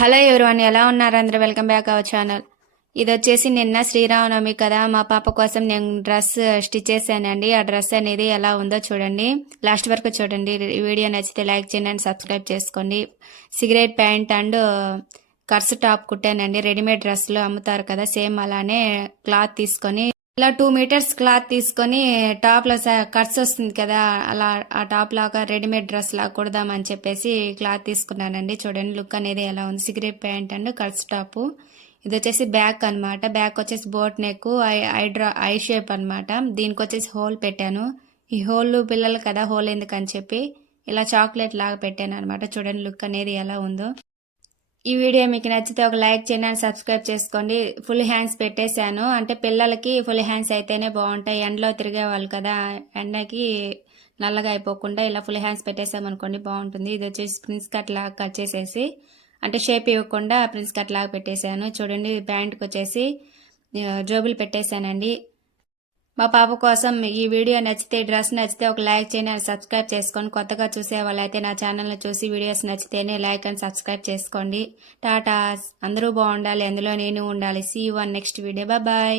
Hello everyone, ఎలా ఉన్నారు అందరూ? Welcome back our channel. ఇది వచ్చేసి నిన్న శ్రీరామనవమి కదా, మా పాప కోసం నేను డ్రెస్ స్టిచ్ చేశానండి. ఆ డ్రెస్ అనేది ఎలా ఉందో చూడండి, లాస్ట్ వరకు చూడండి. వీడియో నచ్చితే లైక్ చేయండి అండ్ సబ్స్క్రైబ్ చేసుకోండి. సిగరెట్ ప్యాంట్ అండ్ కర్స్ టాప్ కుట్టానండి. రెడీమేడ్ డ్రెస్లు అమ్ముతారు కదా, సేమ్ అలానే క్లాత్ తీసుకొని ఇలా 2 మీటర్స్ క్లాత్ తీసుకొని టాప్ లో కట్స్ వస్తుంది కదా, అలా ఆ టాప్ లాగా రెడీమేడ్ డ్రెస్ లాగా కుడదామని చెప్పేసి క్లాత్ తీసుకున్నానండి. చూడండి లుక్ అనేది ఎలా ఉంది. Cigarette pant and cuts top. ఇది వచ్చేసి బ్యాక్ అన్నమాట. బ్యాక్ వచ్చేసి బోట్ నెక్, ఐ షేప్ అన్నమాట. దీనికి వచ్చేసి హోల్ పెట్టాను. ఈ హోల్ పిల్లలు కదా, హోల్ ఎందుకని చెప్పి ఇలా చాక్లెట్ లాగా పెట్టాను అనమాట. చూడండి లుక్ అనేది ఎలా ఉందో. ఈ వీడియో మీకు నచ్చితే ఒక లైక్ చేయండి అండ్ సబ్స్క్రైబ్ చేసుకోండి. ఫుల్ హ్యాండ్స్ పెట్టేశాను, అంటే పిల్లలకి ఫుల్ హ్యాండ్స్ అయితేనే బాగుంటాయి. ఎండలో తిరిగేవాళ్ళు కదా, ఎండకి నల్లగా అయిపోకుండా ఇలా ఫుల్ హ్యాండ్స్ పెట్టేసామనుకోండి బాగుంటుంది. ఇది వచ్చేసి ప్రిన్స్ కట్ లాగా కట్ చేసేసి, అంటే షేప్ ఇవ్వకుండా ప్రిన్స్ కట్ లాగా పెట్టేశాను. చూడండి ప్యాంట్కి వచ్చేసి జోబులు పెట్టేశానండి. మా పాప కోసం ఈ వీడియో నచ్చితే, డ్రెస్ నచ్చితే ఒక లైక్ చేయండి అండ్ సబ్స్క్రైబ్ చేసుకోండి. కొత్తగా చూసే వాళ్ళైతే నా ఛానల్ని చూసి వీడియోస్ నచ్చితేనే లైక్ అండ్ సబ్స్క్రైబ్ చేసుకోండి. టాటా. అందరూ బాగుండాలి, అందులో నేను ఉండాలి. See you on next video. Bye.